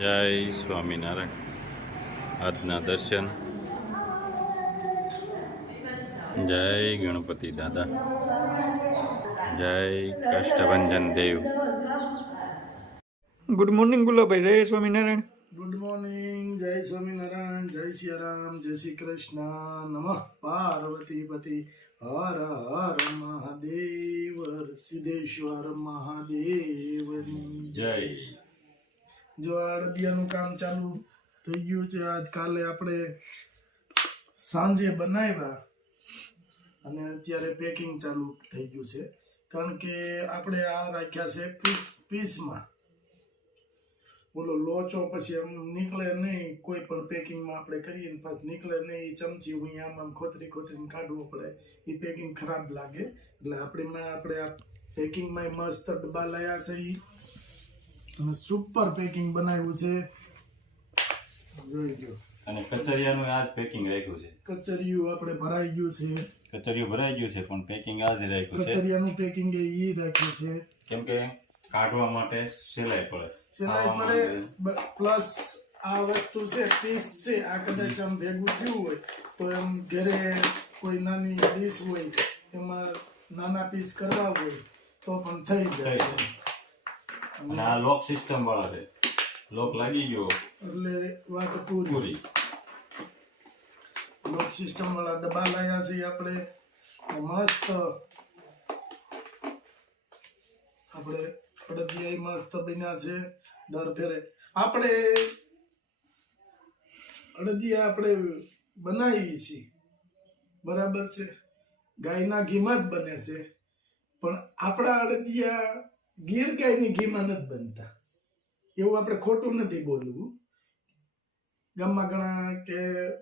જય સ્વામિનારાયણ. આજના દર્શન. જય ગણપતિ દાદા. જય કષ્ટભંજન દેવ. Good morning Gulabhai. જય સ્વામિનારાયણ. Good morning. જય સ્વામિનારાયણ. જય સિયારામ. જય શ્રી કૃષ્ણ. નમઃ પાર્વતી પતિ. હર હર મહાદેવ. સિદ્ધેશ્વર મહાદેવની જય. જો અડદિયાનું કામ ચાલુ થઈ ગયું છે. આજ કાલે આપણે સાંજે બનાવ્યા અને અત્યારે પેકિંગ ચાલુ થઈ ગયું છે. કારણ કે આપણે આ રાખ્યા છે પીસમાં. બોલો લોચો પછી એમ નીકળે નહીં. કોઈ પણ પેકિંગમાં આપણે કરીએ ને પાછું નીકળે નહીં. એ ચમચી હું આમ ખોતરીને કાઢવો પડે. એ પેકિંગ ખરાબ લાગે. એટલે આપણે આ પેકિંગમાં મસ્ત ડબ્બા લાયા છે. અને સુપર પેકિંગ બનાવ્યું છે. જોઈ લો. અને કચરિયાનું આજ પેકિંગ રાખ્યું છે. કચરિયું આપણે ભરાઈ ગયું છે. કચરિયું ભરાઈ ગયું છે પણ પેકિંગ આજ રાખ્યું છે. કચરિયાનું પેકિંગ એ રાખ્યું છે. કેમ કે કાઢવા માટે સેલાઈ પડે. સિલાઈ પડે પ્લસ આ વસ્તુ છે પીસ છે. આ કદાચ આમ ભેગું થયું હોય તો એમ ઘરે કોઈ નાની ડીશ હોય એમાં નાના પીસ કરવા હોય તો પણ થઈ જાય. અને આ લોક સિસ્ટમ વાળા છે. લોક લાગી ગયો એટલે વાત પૂરી. લોક સિસ્ટમ વાળા ડબ્બા લાયા છે આપણે. મસ્ત આપણે અડદિયા મસ્ત બન્યા છે. દર ફેરે આપણે અડદિયા બનાવીએ છીએ બરાબર છે. ગાયના ઘીમાં જ બને છે. પણ આપણા અડદિયા ગીર ગાયની ઘીમાં નથી બનતા. એવું આપણે ખોટું નથી બોલવું. ગામમાં ઘણા કે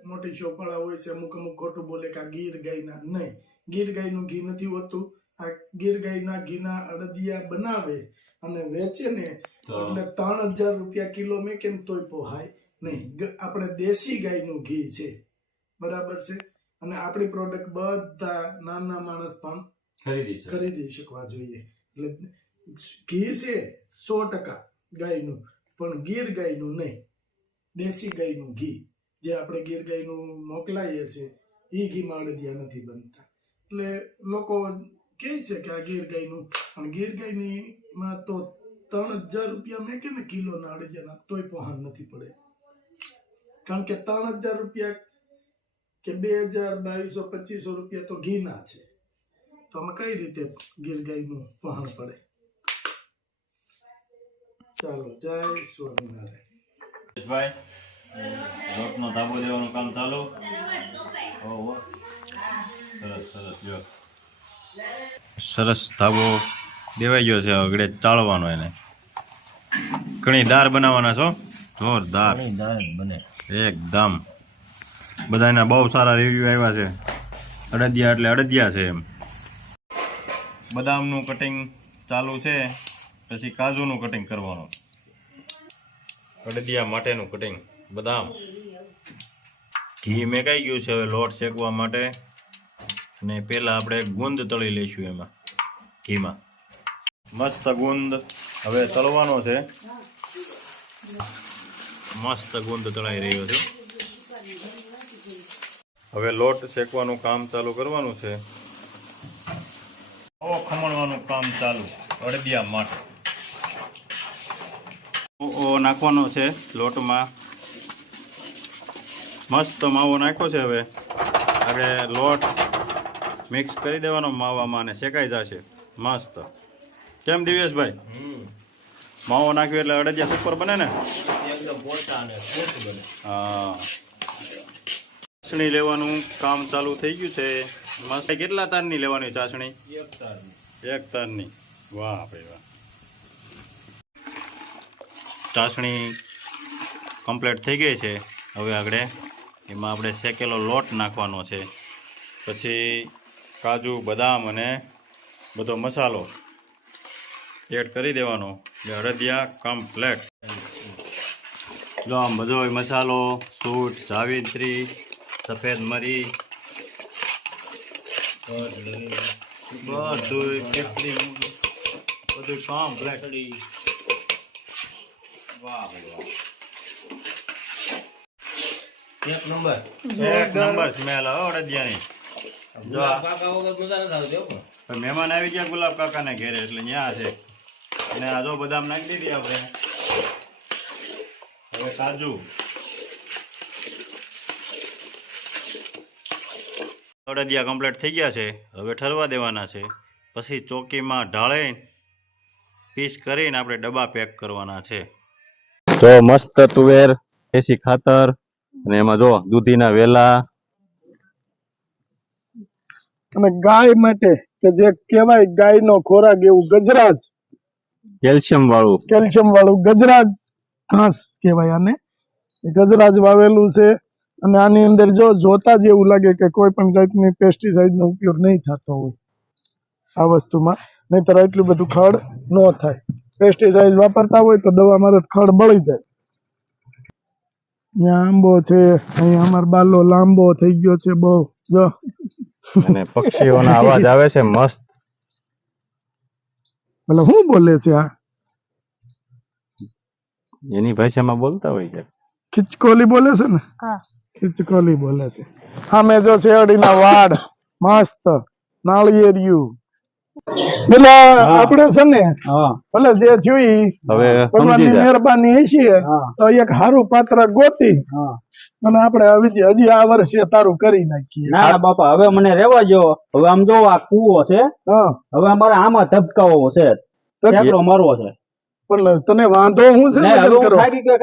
મોટી ચોપડા હોય છે અમુક ખોટું બોલે કે આ ગીર ગાયના. નહીં, ગીર ગાયનું ઘી નથી હોતું. આ ગીર ગાયના ઘીના અડદિયા બનાવે અને વેચે ને એટલે 3000 રૂપિયા કિલો મેં કેમ તોય પોહાય નહીં. આપણે દેશી ગાયનું ઘી છે બરાબર છે. અને આપણી પ્રોડક્ટ બધા નાના માણસ પણ ખરીદી શકવા જોઈએ. એટલે ઘી છે 100% ગાયનું, પણ ગીર ગાયનું નહીં. દેશી ગાયનું ઘી જે આપણે ગીર ગાયનું મોકલાઈએ છીએ એ ઘીમાં અડદિયા નથી બનતા. એટલે લોકો કહે છે કે આ ગીર ગાયનું, પણ ગીર ગાયની માં તો 3000 રૂપિયા મેં કે ને કિલોના અડદિયાના તોય પહોંચ નથી પડે. કારણ કે 3000 રૂપિયા કે 2200-2500 રૂપિયા તો ઘીના છે. તો આમાં કઈ રીતે ગીર ગાયનું પહોંચ પડે? ચાલો, જય સ્વામિનારાયણ. ભાઈ લોટનો ધાબો દેવાનું કામ ચાલુ. સરસ ધાબો દેવાઈ ગયો છે. આગળ ચાળવાનો એને. ઘણી દાળ બનાવવાના છો. જોરદાર બને એકદમ. બધાના બહુ સારા રિવ્યુ આવ્યા છે. અડદિયા એટલે અડદિયા છે એમ. બદામનું કટિંગ ચાલુ છે. પછી કાજુનું કટિંગ કરવાનું. અડદિયા માટેનું કટિંગ બદામ. ઘી મેકાઈ ગયું છે હવે લોટ શેકવા માટે. અને પહેલાં આપણે ગુંદ તળી લઈશું એમાં ઘીમાં. મસ્ત ગુંદ હવે તળવાનો છે. મસ્ત ગુંદ તળાઈ રહ્યો છે. હવે લોટ શેકવાનું કામ ચાલુ કરવાનું છે. ખમણવાનું કામ ચાલુ અડદિયા માટે. નાખવાનો છે લોટમાં. મસ્ત માવો નાખ્યો છે. હવે આગળ લોટ મિક્સ કરી દેવાનો માવામાં અને શેકાઈ જશે મસ્ત. કેમ દિવેશભાઈ? માવો નાખ્યો એટલે અડદિયા સુપર બને ને? હા. ચાસણી લેવાનું કામ ચાલુ થઈ ગયું છે. મસ્ત. કેટલા તારની લેવાની ચાસણી? એક તારની. વાહ ભાઈ વાહ. ચાસણી કમ્પ્લીટ થઈ ગઈ છે. હવે આગળ એમાં આપણે શેકેલો લોટ નાખવાનો છે. પછી કાજુ બદામ અને બધો મસાલો એડ કરી દેવાનો. અડદિયા કમ્પ્લીટ. જો આમ બધો મસાલો, સૂટ, જાવિત્રી, સફેદ મરી બધું કમ્પ્લીટ. વાહ ભાઈ વાહ. એક નંબર. એક નંબર સ્મેલ હો અડદિયાની. જો આ કાકા વગર મજા નથી આવતી હો પણ. તો મહેમાન આવી ગયા ગુલાબ કાકાને ઘેરે એટલે ન્યા છે. અને આ જો બદામ નાખી દીધી આપણે. હવે કાજુ. અડદિયા કમ્પ્લીટ થઈ ગયા છે. હવે ઠરવા દેવાના છે. પછી ચોકીમાં ઢાળી પીસ કરીને આપણે ડબ્બા પેક કરવાના છે. જો મસ્ત તુવેર, દેશી ખાતર અને એમાં જો દૂધીના વેલા અને ગાય માટે કે જે કહેવાય ગાયનો ખોરાક એવું ગજરાજ, કેલ્શિયમ વાળું. કેલ્શિયમ વાળું ગજરાજ ઘાસ કહેવાય આને. એ ગજરાજ વાવેલું છે અને આની અંદર જો જોતા જ એવું લાગે કે કોઈ પણ જાતની પેસ્ટિસાઇડનો ઉપયોગ નહીં થતો હોય આ વસ્તુમાં, નહીંતર એટલું બધું ખડ ન થાય. પેસ્ટિસાઇડ વાપરતા હોય તો દવા મારે ખડ બળી જાય. ત્યાં આંબો છે, અહીંયા અમારો બાલો લાંબો થઈ ગયો છે બહુ. જો અને પક્ષીઓના અવાજ આવે છે મસ્ત. એટલે શું બોલે છે આ? એની ભાષામાં બોલતા હોય છે. ખિચકોલી બોલે છે ને? ખિચકોલી બોલે છે. સામે જો શેરડીના વાડ મસ્ત નાળિયેરિયું. એટલે આપણે છે ને ભલે જે થયું ઈ હવે ભગવાનની મહેરબાની હશે તો એક સારું પાત્ર ગોતી અને આપણે હજી આ વર્ષે તારું કરી નાખીએ. ના ના બાપા, હવે મને રેવા જો. હવે આમ જો આ કૂવો છે, હા હવે અમારે આમાં ધબકાવો છે, ટેકરો મારવો છે. પણ તને વાંધો શું છે? નહીં, હવે લગ્ન હું કરવા? થાકી ગયો.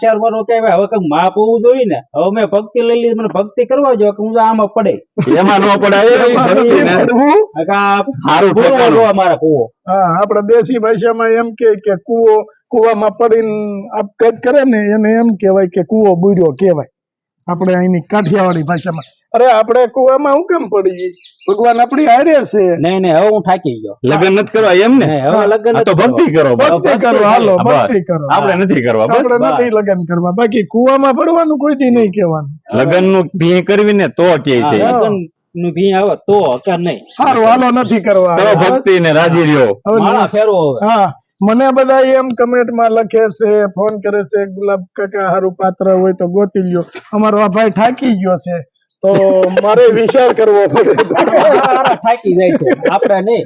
ચાર વર્ષ કહેવાય, હવે કઈક માપ હોવું જોઈએ ને. હવે મેં ભક્તિ લઈ લીધી, મને ભક્તિ કરવા જો કે હું આમાં પડે એમાં ન પડાય. પડવું? સારું ઠેકાણું. અમારા કૂવો. હા, આપણે દેશી ભાષામાં એમ કે કૂવામાં પડીને આપઘાત કરે ને એને એમ કહેવાય કે કૂવો બુર્યો કહેવાય. આપણે અહીંની કાઠિયાવાડી ભાષામાં અરે આપણે કૂવામાં હું કેમ પડી? ભગવાન આપણી હારે છે. નહીં હવે હું થાકી ગયો. લગ્ન નથી કરવા એમ ને? નહીં, હવે લગ્ન આ તો ભક્તિ કરો. ભક્તિ કરો, હાલો ભક્તિ કરો. આપણે નથી કરવા. બસ આપણે નથી લગ્ન કરવા. બાકી કૂવામાં પડવાનું કોઈ દી નહીં કહેવાનું. લગ્ન નું ભી કરવી ને તો કે છે. લગ્ન નું ભી આવે તો અકર નહીં. સારું હાલો નથી કરવા. કરો ભક્તિ ને રાજી રહ્યો. માળા ફેરવો હવે. હા, મને બધા એમ કમેન્ટમાં લખે છે, ફોન કરે છે, ગુલાબ કાકા હારું પાત્ર હોય તો ગોતી લ્યો. અમારો આ ભાઈ થાકી ગયો છે તો મારે વિચાર કરવો પડે. થાકી જાય છે, આપણે નહીં.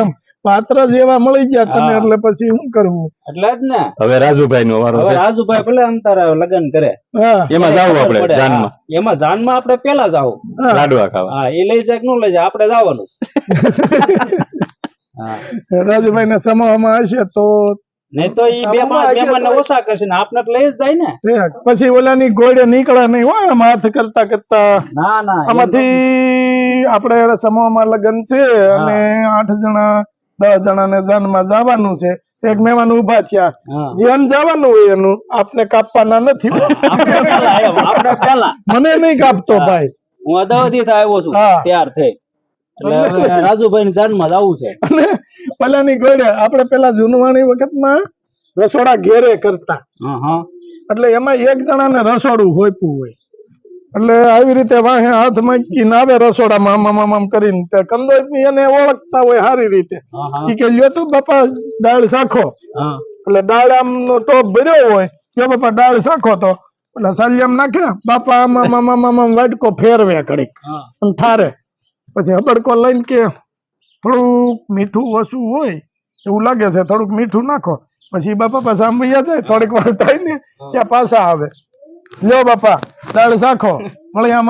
એમ પાત્ર જેવા મળી ગયા તને એટલે પછી શું કરવું? એટલે જ ને. હવે રાજુભાઈ નો વારો હવે છે. રાજુભાઈ ભલે અંતર લગ્ન કરે, હા એમાં જાવું આપણે પડે. જાનમાં. હા, એમાં જાનમાં આપણે પેલા જાવું. લાડવા ખાવા. હા, એ લઈ જાય કે ન લઈ જાય, આપણે જવાનું. હા, રાજુભાઈ ને સમાવવામાં હશે તો નહીં તો ઈ બે પાંચ મહેમાનને ઓછા કરશે ને આપને તો લઈ જ જાય ને. પછી ઓલાની ગોળે નીકળે નહીં હોય આમ હાથ કરતા કરતા. ના ના, આમાંથી આપણે સમૂહમાં લગ્ન છે અને 8 જણા 10 જણાને જાનમાં જવાનું છે. એક મહેમાન ઉભા થયા, જેમ જવાનું હોય એનું આપને કાપવાના નથી. આપણે પેલા મને નહીં કાપતો ભાઈ. હું અદાવતી થી આવ્યો છું તૈયાર થઈ, એટલે હવે રાજુભાઈ ની જાનમાં જવું છે. અને પેલાની ગોળે આપણે પેલા જૂનવાણી વખતમાં રસોડા ઘેરે કરતા, એટલે એમાં એક જણાને રસોડું હોયપું હોય, એટલે આવી રીતે વાહે હાથ મૂકીને આવે રસોડામાં આમ કરીને તે કંદોઈ એને ઓળખતા હોય સારી રીતે. ઈ કે લ્યો તો બાપા દાળ શાખો, એટલે દાળ આમ નો ટોપ ભર્યો હોય, લ્યો બાપા દાળ શાખો તો એટલે સાલિયામ નાખે બાપા આમ વાટકો ફેરવે ઘડીક અને ઠારે. પછી હબડકો લઈને કે થોડુંક મીઠું ઓછું હોય એવું લાગે છે, થોડુંક મીઠું નાખો. પછી બાપા પાછા આમ વયા જાય, થોડીક વાર થાય ને ત્યાં પાછા આવે, લ્યો બાપા દાળ શાખો, વળી આમ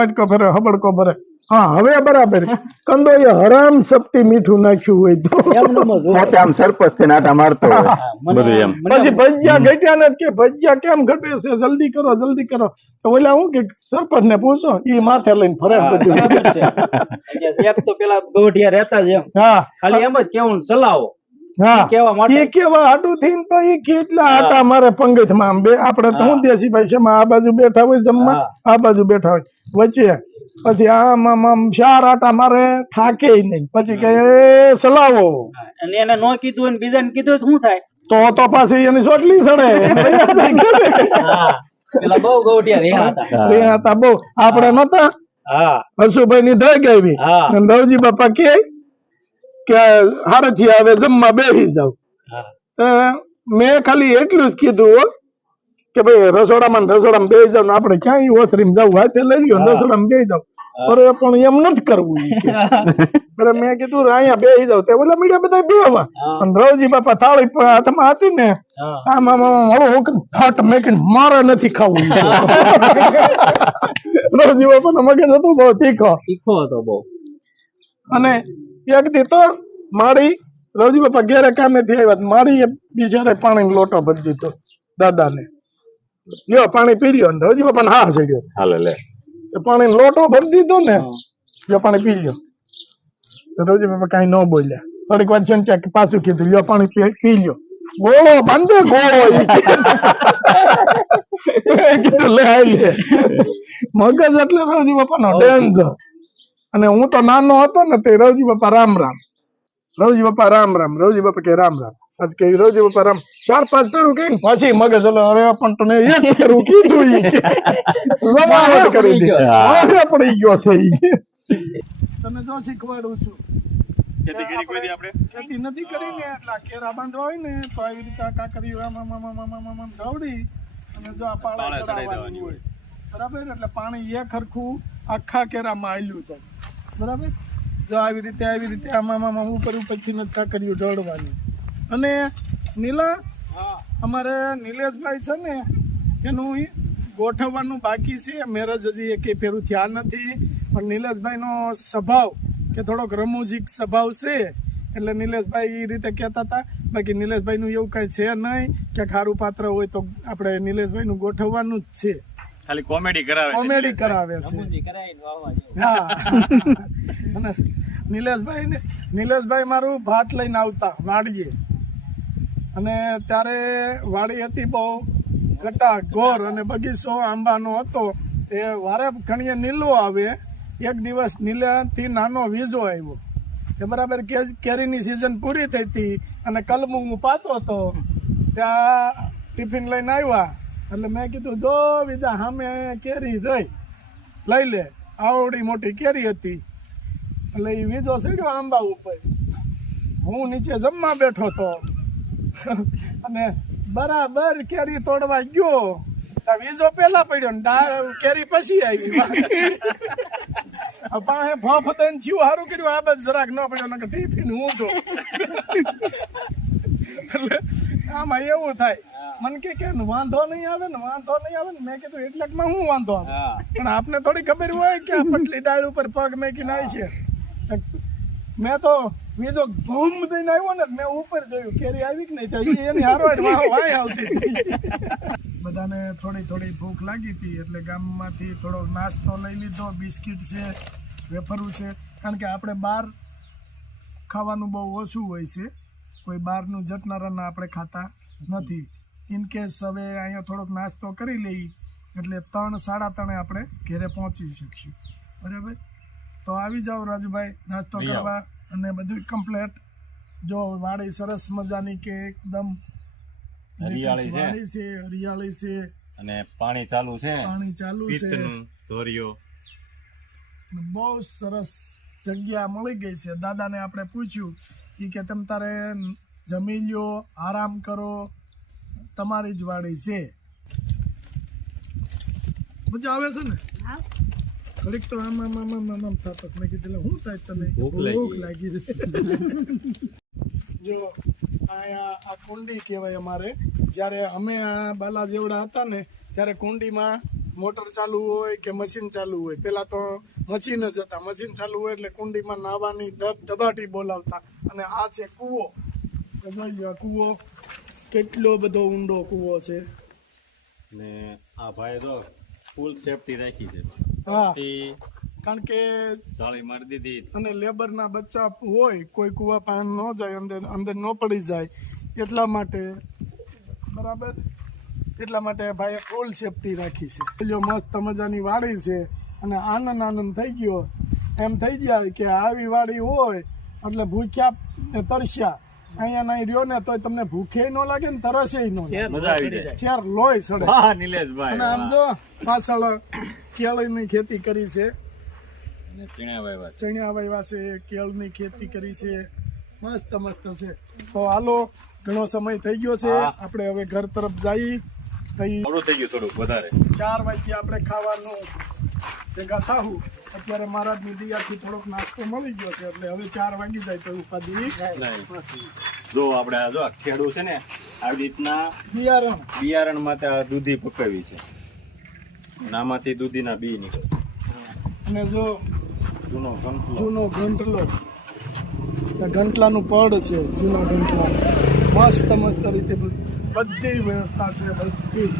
વાટકો ફેરે હબડકો ભરે. હા હવે બરાબર. કંદો એ હરામ સપટી મીઠું નાખ્યું હોય તો આમ સરપંચ છે નાટા મારતો હોય બધું એમ. પછી ભજીયા ઘટ્યા ને કે ભજીયા કેમ ઘટે છે, જલ્દી કરો જલ્દી કરો. તો ઓલા હું કે સરપંચ ને પૂછો, ઈ માથે લઈને ફરે બધું. એક તો પેલા ગોઠિયા રહેતા જ એમ, હા ખાલી એમ જ કેવું ચલાવો. હા કેવા માટે એ કેવા આટું થઈને તો એ કેટલા આટા મારે પંગતમાં આમ બે આપણે તો હું દેશી ભાષામાં આ બાજુ બેઠા હોય જમવા, આ બાજુ બેઠા હોય વચ્ચે, પછી આમ ચાર આટા મારે થાકે નહીં. પછી કે સલાવો, અને એને નો કીધું અને બીજાને કીધું શું થાય? તો પાછી એની ચોટલી સડે. પેલા બહુ ગોઠિયા રહ્યા હતા બહુ. આપણે નતા હર્ષુભાઈ ની ઢગ આવી, નવજી બાપા કે હારેથી આવે જમવા બેસી જાવ. મેં ખાલી એટલું જ કીધું કે ભાઈ રસોડામાં બેસી જાવ ને આપણે ક્યાંય ઓસરીમાં જવું હાથે લઈ લ્યો ને રસોડામાં બેસી જાવ. અરે પણ એમ નથી કરવું ઈ કે. અરે મેં કીધું અહીંયા બેસી જાવ તે ઓલા મીડિયા બધા બેહવા પણ રવજી બાપા થાળી હાથમાં હતી ને આમાં હું ફટ મેકીને મારે નથી ખાવું ઈ કે. રવજી બાપાનો મગજ હતો બહુ તીખો હતો બહુ. અને એક દી તો મારી રવજી બાપા ઘેરે કામેથી આવ્યા મારી એ બિચારે પાણી લોટો ભરી દીધો દાદાને. લ્યો પાણી પી લ્યો ને રવજી બાપાને હા ચડ્યો હાલે લે પાણી લોટો ભરી દીધો ને લ્યો પાણી પી લ્યો. તો રવજી બાપા કઈ ન બોલ્યા. થોડીક વાર છે પાછું કીધું લ્યો પાણી પી લ્યો. ગોળો બાંધે ગોળો કીધું લે લે મગજ એટલે રવજી બાપાનો ડેન્જર. અને હું તો નાનો હતો ને તે રવજી બાપા રામ રામ રવજી બાપા રામ રામ રવજી બાપા કે રામ રામ આજ કે રવજી બાપા રામ 4-5 ફેરું કઈ પછી મગજ એટલે અરે પણ તને એક ફેરું કીધું ઈ કે જમાવટ કરી દીધી પડી ગયો છે ઈ. તને જો શીખવાડું છું ખેતી કરી કોઈ દી આપણે ખેતી નથી કરી ને એટલે કેરા બાંધવા હોય ને તો આવી રીતે કાકરીઓ આમ દવડી અને જો આ પાળા ચડાવવાની હોય બરાબર. એટલે પાણી એક હરખું આખા કેરામાં આલ્યું છે બરાબર. જો આવી રીતે આમાં ઉપરથી નથી કાકરીઓ ઢળવાની. અને નીલા અમારે નિલેશભાઈ છે ને એનું ગોઠવવાનું બાકી છે. મેરેજ હજી એક ફેરું થયા નથી પણ નિલેશભાઈનો સ્વભાવ કે થોડોક રમૂજીક સ્વભાવ છે એટલે નિલેશભાઈ એ રીતે કહેતા હતા. બાકી નિલેશભાઈનું એવું કઈ છે નહીં કે ખારું પાત્ર હોય તો આપણે નિલેશભાઈનું ગોઠવવાનું જ છે. ખાલી કોમેડી કરાવે છે. હા અને નિલેશભાઈ મારું ભાત લઈને આવતા વાડીએ અને ત્યારે વાડી હતી બહુ ઘટા ઘોર અને બગીચો આંબાનો હતો. એ વારે ઘણીએ નીલો આવે. એક દિવસ નીલેથી નાનો વીજો આવ્યો કે બરાબર કેરીની સિઝન પૂરી થઈ હતી અને કલમું હું પાતો હતો ત્યાં ટિફિન લઈને આવ્યા એટલે મેં કીધું જો બીજા સામે કેરી રહી લઈ લે. આવડી મોટી કેરી હતી એટલે એ વીજો સીડ્યો આંબા ઉપર. હું નીચે જમવા બેઠો હતો અને બરાબર કેરી તોડવા ગયો વીજો પેલા પડ્યો ને કેરી પછી આવી. પાસે ફફ દઈને થયું સારું કર્યું આ બધ જરાક ન પડ્યો ને ટિફિન હું તો એટલે આમાં એવું થાય. મને કે વાંધો નહીં આવે ને મેં કીધું એટલે હું વાંધો આવે પણ આપને થોડી ખબર હોય કે આ પટલી ડાળ ઉપર પગ મેકીને આવી છે. મેં તો બીજો ધૂમ દઈને આવ્યો ને મેં ઉપર જોયું કેરી આવી કે નહીં એની હારો વાય આવતી. બધાને થોડી ભૂખ લાગી હતી એટલે ગામમાંથી થોડો નાસ્તો લઈ લીધો. બિસ્કિટ છે વેફરું છે કારણ કે આપણે બહાર ખાવાનું બહુ ઓછું હોય છે. કોઈ બહારનું જટનારાના આપણે ખાતા નથી. ઇનકેસ હવે અહીંયા થોડોક નાસ્તો કરી લઈ એટલે 3-3:30 આપણે ઘરે પહોંચી શકશું બરાબર. તો આવી જાઓ રાજુભાઈ નાસ્તો કરવા અને બધું કમ્પ્લેટ. જો વાડી સરસ મજાની કે એકદમ હરિયાળી છે અને પાણી ચાલુ છે બહુ સરસ જગ્યા મળી ગઈ છે. દાદાને આપણે પૂછ્યું કે તમ તારે જમી લ્યો આરામ કરો તમારી જ વાડી છે. મજા આવે છે ને ઘડીક તો આમ થતો મેં કીધું શું થાય તને ભૂખ લાગી જો આ કુંડી કહેવાય અમારે. જ્યારે અમે આ બાલા જેવડા હતા ને ત્યારે કુંડીમાં મોટર ચાલુ હોય કે મશીન ચાલુ હોય. પેલા તો મશીન જ હતા. મશીન ચાલુ હોય એટલે કુંડીમાં નાહવાની ધબાટી બોલાવતા. અને આ છે કૂવો. કૂવો કેટલો બધો ઊંડો કૂવો છે ને આ ભાઈ જો ફૂલ સેફટી રાખી છે. હા કારણ કે જાળી મારી દીધી અને લેબરના બચ્ચા હોય કોઈ કૂવા પાન ન જાય અંદર ન પડી જાય એટલા માટે બરાબર. એટલા માટે ભાઈએ ફૂલ સેફટી રાખી છે. જો મસ્ત મજાની વાડી છે અને આનંદ થઈ ગયો. એમ થઈ જાય કે આવી વાડી હોય એટલે ભૂખ્યા તરસ્યા અહીંયા નહીં રહ્યો ને તો તમને ભૂખે ન લાગે ને તરસે ન શેર લોહી સડે. અને આમ જો પાછળ કેળની ખેતી કરી છે ચણિયા વાવ્યા છે કેળની ખેતી કરી છે મસ્ત છે. તો હાલો ઘણો સમય થઈ ગયો છે આપણે હવે ઘર તરફ જઈ કઈ મોડું થઈ ગયું થોડુંક વધારે 4 વાગે આપણે ખાવાનું ભેગા થાવું. અત્યારે મહારાજની દયાથી થોડોક નાસ્તો મળી ગયો છે એટલે હવે 4 વાગી જાય તો ઉપાધિ નથી. જો આપણે આ જો આ ખેડૂ છે ને આવી રીતના બિયારણ બિયારણ માટે આ દૂધી પકાવી છે. આમાંથી દૂધીના બી નીકળે. અને જો જૂનો કંકુ જૂનો ગંટલો, ગંટલાનું પડ છે, જૂના ગંટલા મસ્ત મસ્ત રીતે બધી વ્યવસ્થા છે બધી.